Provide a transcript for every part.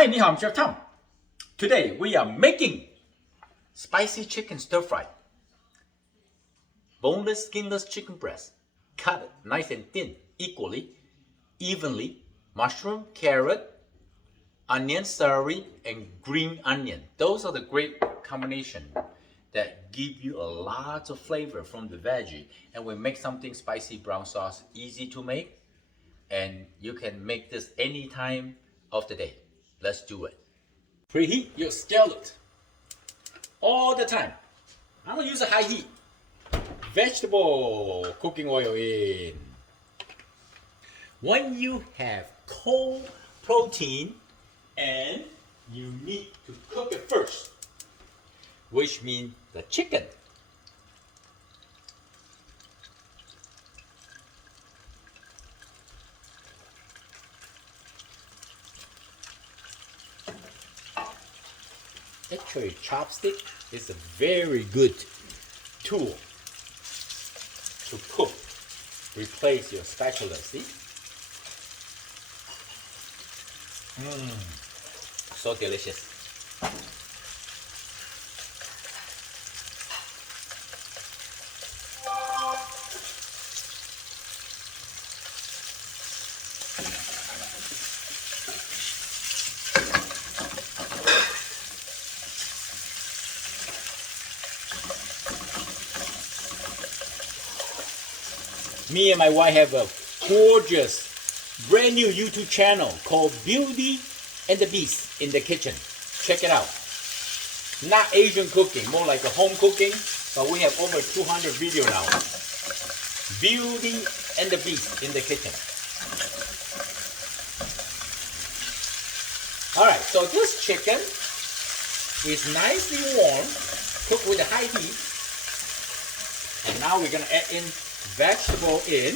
Hi, ni hao, I'm Chef Tom. Today we are making spicy chicken stir fry. Boneless, skinless chicken breast, cut nice and thin, equally, evenly. Mushroom, carrot, onion, celery, and green onion. Those are the great combination that give you a lot of flavor from the veggie. And we make something spicy brown sauce, easy to make. And you can make this any time of the day. Let's do it. Preheat your skillet all the time. I'm gonna use a high heat. Vegetable cooking oil in. When you have cold protein and you need to cook it first, which means the chicken. Actually, chopstick is a very good tool to cook. Replace your spatula, see? So delicious. Me and my wife have a gorgeous brand new YouTube channel called Beauty and the Beast in the Kitchen. Check it out. Not Asian cooking, more like a home cooking, but we have over 200 videos now. Beauty and the Beast in the Kitchen. Alright, so this chicken is nicely warm, cooked with a high heat. And now we're gonna add in vegetable in.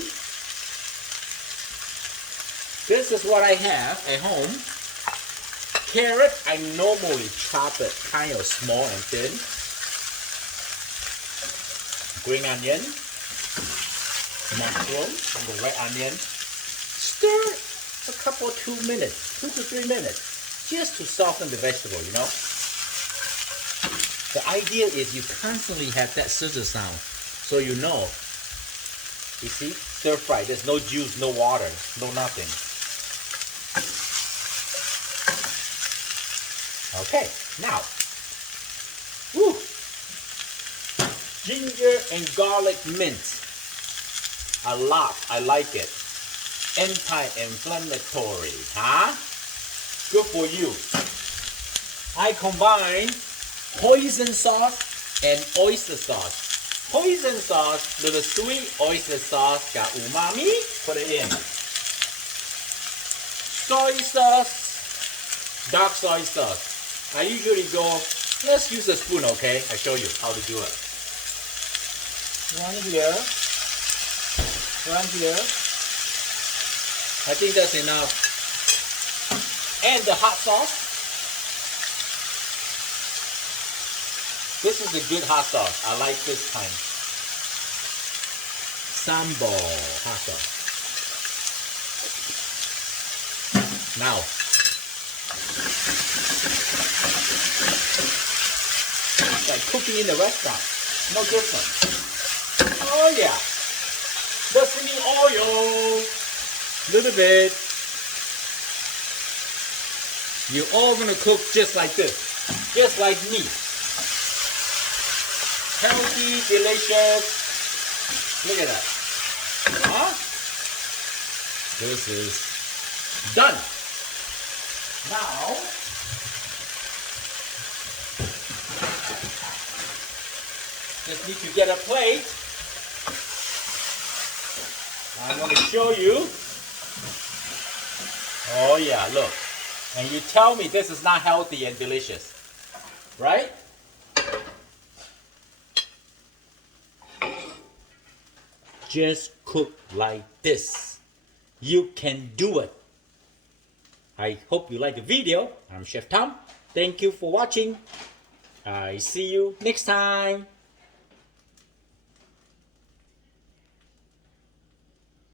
This is what I have at home. Carrot, I normally chop it kind of small and thin. Green onion, mushroom, and the red onion. Stir a couple 2 minutes, 2 to 3 minutes, just to soften the vegetable, you know. The idea is you constantly have that scissor sound, so you know. You see, stir fry, there's no juice, no water, no nothing. Okay, now, woo, ginger and garlic mince. A lot, I like it. Anti-inflammatory, huh? Good for you. I combine hoisin sauce and oyster sauce. Hoisin sauce, little sweet. Oyster sauce got umami. Put it in. Soy sauce, dark soy sauce. I usually go, let's use a spoon, okay? I show you how to do it. One here, one here. I think that's enough. And the hot sauce. This is a good hot sauce. I like this kind. Sambal hot sauce. Now, it's like cooking in the restaurant. No different. Oh yeah. Sesame oil. Little bit. You're all gonna cook just like this. Just like me. Healthy, delicious. Look at that. Huh? This is done. Now, just need to get a plate. I'm going to show you. Oh yeah, look. And you tell me this is not healthy and delicious, right? Just cook like this. You can do it. I hope you like the video. I'm Chef Tom. Thank you for watching. I see you next time.